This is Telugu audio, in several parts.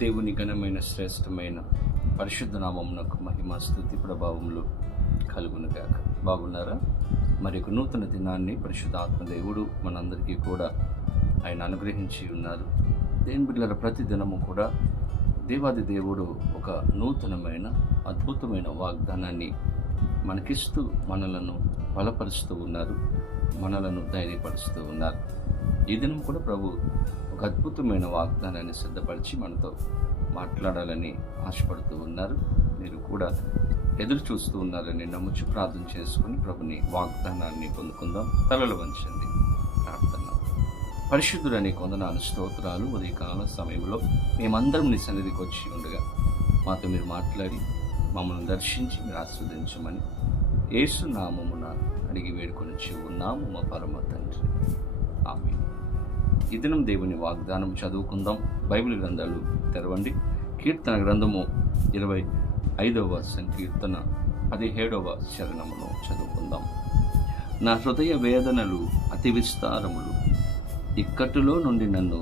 దేవుని ఘనమైన శ్రేష్టమైన పరిశుద్ధ నామమునకు మహిమ స్తుతి ప్రభావములు కలుగునుగాక. బాగున్నారా? మరి ఒక నూతన దినాన్ని పరిశుద్ధ ఆత్మదేవుడు మనందరికీ కూడా ఆయన అనుగ్రహించి ఉన్నారు. దేని బిడ్డల ప్రతి దినము కూడా దేవాది దేవుడు ఒక నూతనమైన అద్భుతమైన వాగ్దానాన్ని మనకిస్తూ మనలను బలపరుస్తూ ఉన్నారు, మనలను ధైర్యపరుస్తూ ఉన్నారు. ఈ దినం కూడా ప్రభు ఒక అద్భుతమైన వాగ్దానాన్ని సిద్ధపరిచి మనతో మాట్లాడాలని ఆశపడుతూ ఉన్నారు. మీరు కూడా ఎదురు చూస్తూ ఉన్నారని నమ్ముచు ప్రార్థన చేసుకుని ప్రభుని వాగ్దానాన్ని పొందుకుందాం. తలలు వంచండి, ప్రార్థన. పరిశుద్ధుడని కొందనాలు స్తోత్రాలు. ఉదయకాల సమయంలో మేమందరం నీ సన్నిధికి వచ్చి ఉండగా మాతో మీరు మాట్లాడి మమ్మల్ని దర్శించి మీరు ఆస్వాదించమని యేసు నామమున అడిగి వేడుకొని ఉన్నాము మా పరమ తండ్రి, ఆమేన్. ఈ దినం దేవుని వాగ్దానం చదువుకుందాం. బైబిల్ గ్రంథాలు తెరవండి. కీర్తన గ్రంథము 25వ సంకీర్తన 17వ చరణమును చదువుకుందాం. నా హృదయ వేదనలు అతి విస్తారములు, ఇక్కట్టులో నుండి నన్ను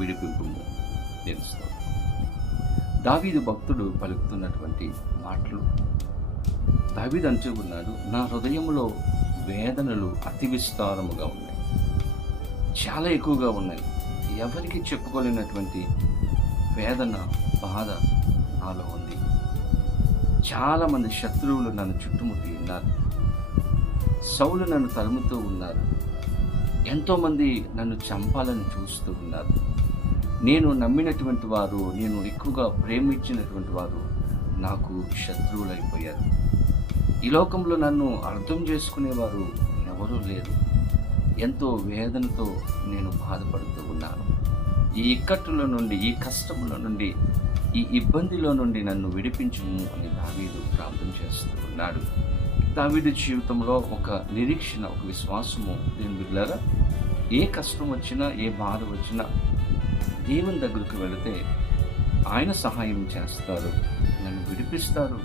విడిపింపుము. తెలుస్తాం. దావీదు భక్తుడు పలుకుతున్నటువంటి మాటలు. దావీదు అంటూ ఉన్నాడు, నా హృదయంలో వేదనలు అతి విస్తారముగా ఉన్నాయి, చాలా ఎక్కువగా ఉన్నాయి. ఎవరికి చెప్పుకోలేనటువంటి వేదన, బాధ నాలో ఉంది. చాలామంది శత్రువులు నన్ను చుట్టుముట్టి ఉన్నారు. సౌలు నన్ను తరుముతూ ఉన్నారు. ఎంతోమంది నన్ను చంపాలని చూస్తూ ఉన్నారు. నేను నమ్మినటువంటి వారు, నేను ఎక్కువగా ప్రేమించినటువంటి వారు నాకు శత్రువులైపోయారు. ఈ లోకంలో నన్ను అర్థం చేసుకునేవారు ఎవరూ లేరు. ఎంతో వేదనతో నేను బాధపడుతూ ఉన్నాను. ఈ ఇక్కట్టుల నుండి, ఈ కష్టముల నుండి, ఈ ఇబ్బందిలో నుండి నన్ను విడిపించుము అని దావీదు ప్రార్థన చేస్తూ ఉన్నాడు. దావీదు జీవితంలో ఒక నిరీక్షణ, ఒక విశ్వాసము. దీని బిడ్డలారా, ఏ కష్టం వచ్చినా, ఏ బాధ వచ్చినా దేవుని దగ్గరకు వెళితే ఆయన సహాయం చేస్తారు, నన్ను విడిపిస్తారు,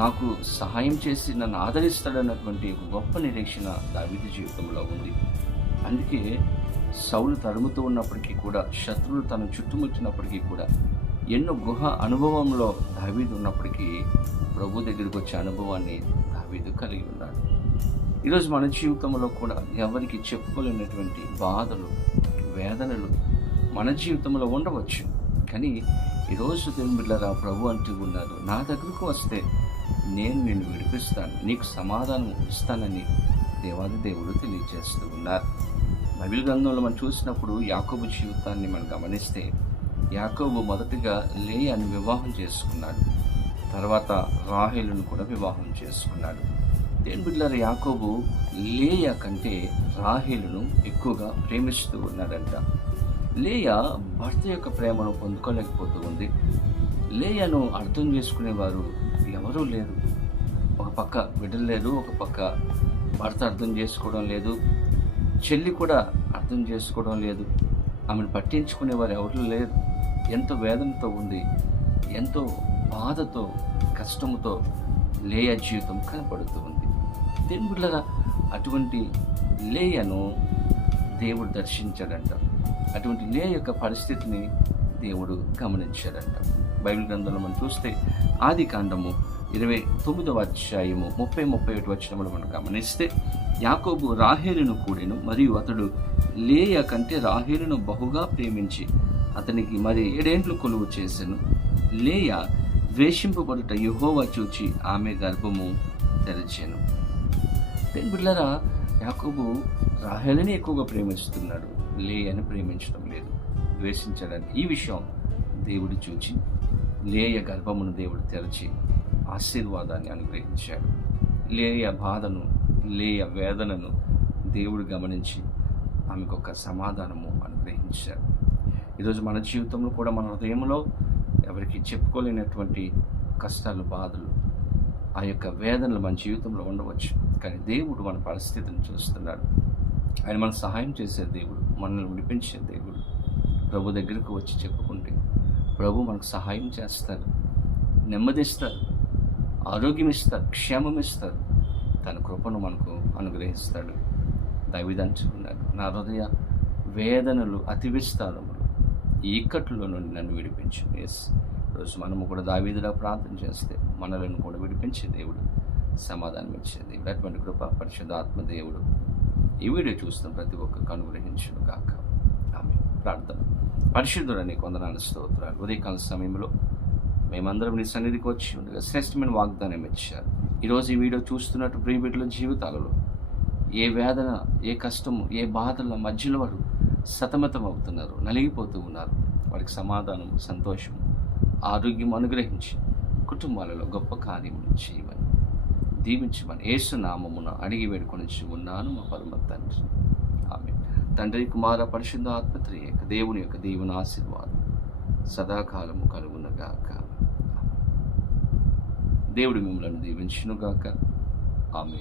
నాకు సహాయం చేసి నన్ను ఆదరిస్తాడన్నటువంటి ఒక గొప్ప నిరీక్షణ దావీదు జీవితంలో ఉంది. అందుకే సౌలు తరుముతూ ఉన్నప్పటికీ కూడా, శత్రువులు తను చుట్టుముట్టినప్పటికీ కూడా, ఎన్నో గుహ అనుభవంలో దావీదు ఉన్నప్పటికీ ప్రభు దగ్గరికి వచ్చే అనుభవాన్ని దావీదు కలిగి ఉన్నాడు. ఈరోజు మన జీవితంలో కూడా ఎవరికి చెప్పుకోలేనటువంటి బాధలు, వేదనలు మన జీవితంలో ఉండవచ్చు. కానీ ఈరోజు దేవుని బిడ్డలారా, ప్రభు అంటూ ఉన్నారు, నా దగ్గరకు వస్తే నేను నిన్ను విడిపిస్తాను, నీకు సమాధానం ఇస్తానని దేవాది దేవుడు తెలియజేస్తూ ఉన్నారు. బైబిల్ గ్రంథంలో మనం చూసినప్పుడు యాకోబు జీవితాన్ని మనం గమనిస్తే, యాకోబు మొదటిగా లేయాను వివాహం చేసుకున్నాడు. తర్వాత రాహేలును కూడా వివాహం చేసుకున్నాడు. దేని బిడ్డలారా, యాకోబు లేయా కంటే రాహేలును ఎక్కువగా ప్రేమిస్తూ ఉన్నాడంట. లేయా భర్త యొక్క ప్రేమను పొందుకోలేకపోతూ ఉంది. లేయాను అర్థం చేసుకునేవారు ఎవరూ లేరు. ఒక పక్క బిడ్డలు లేరు, ఒక పక్క భర్త అర్థం చేసుకోవడం లేదు, చెల్లి కూడా అర్థం చేసుకోవడం లేదు, ఆమెను పట్టించుకునేవారు ఎవరు లేరు. ఎంతో వేదనతో ఉంది, ఎంతో బాధతో, కష్టముతో లేయా జీవితం కనపడుతూ ఉంది. దేని బిడ్డలారా, అటువంటి లేయను దేవుడు దర్శించాడంట. అటువంటి లేయ యొక్క పరిస్థితిని దేవుడు గమనించాడంట. బైబిల్ గ్రంథంలో మనం చూస్తే ఆది కాండము 29వ అధ్యాయము 30-31 వచనములు మనం గమనిస్తే, యాకోబు రాహేలును కూడెను, మరియు అతడు లేయ కంటే రాహేలును బహుగా ప్రేమించి అతనికి మరి 7 ఏండ్లు కొలువు చేసెను. లేయ ద్వేషింపబడుట యెహోవా చూచి ఆమె గర్భము తెరచెను. బిడ్డలారా, యాకోబు రాహేలుని ఎక్కువగా ప్రేమిస్తున్నాడు, లేయని ప్రేమించడం లేదు, ద్వేషించడానికి. ఈ విషయం దేవుడు చూచి లేయ గర్భమును దేవుడు తెరచి ఆశీర్వాదాన్ని అనుగ్రహించాడు. లేయ బాధను, లేయ వేదనను దేవుడు గమనించి ఆమెకు ఒక సమాధానము అనుగ్రహించాడు. ఈరోజు మన జీవితంలో కూడా, మన హృదయంలో ఎవరికి చెప్పుకోలేనటువంటి కష్టాలు, బాధలు, ఆ యొక్క వేదనలు మన జీవితంలో ఉండవచ్చు. కానీ దేవుడు మన పరిస్థితిని చూస్తున్నాడు. ఆయన మనకు సహాయం చేసే దేవుడు, మనల్ని విడిపించే దేవుడు. ప్రభు దగ్గరకు వచ్చి చెప్పుకుంటే ప్రభు మనకు సహాయం చేస్తారు, నెమ్మదిస్తారు, ఆరోగ్యం ఇస్తారు, క్షేమం ఇస్తారు, తన కృపను మనకు అనుగ్రహిస్తాడు. దావీదు అంటున్నాడు, నా హృదయ వేదనలు అతి విస్తారములు, ఈ ఇక్కట్లో నుండి నన్ను విడిపించు. ఎస్, రోజు మనము కూడా దావీదులా ప్రార్థన చేస్తే మనలను కూడా విడిపించే దేవుడు, సమాధానం ఇచ్చే దేవుడు. అటువంటి కృప పరిశుద్ధాత్మ దేవుడు ఈ వీడియో చూస్తున్న ప్రతి ఒక్కరికి అనుగ్రహించును గాక. ఆమె ప్రార్థన. పరిశుద్ధుడా నీకు వందనాలు, స్తోత్రాలు. ఉదయకాల సమయంలో మేమందరం నీ సన్నిధికి వచ్చి ఉండగా శ్రేష్టమైన వాగ్దానం ఇచ్చారు. ఈరోజు ఈ వీడియో చూస్తున్నట్టు ప్రియబిడ్డల జీవితాలలో ఏ వేదన, ఏ కష్టము, ఏ బాధల మధ్యలో వారు సతమతం అవుతున్నారు, నలిగిపోతూ ఉన్నారు. వారికి సమాధానం, సంతోషం, ఆరోగ్యం అనుగ్రహించి కుటుంబాలలో గొప్ప కార్యములు చేయమని, దీవించమని యేసు నామమున అడిగి వేడుకొని ఉన్నాను మా పరమ తండ్రి. ఆమె తండ్రి, కుమార, పరిశుద్ధ ఆత్మ త్రియేక దేవుని యొక్క దీవెన ఆశీర్వాదం సదాకాలము కలుగునగాక. దేవుడు మిమ్మల్ని దీవించునుగాక. ఆమె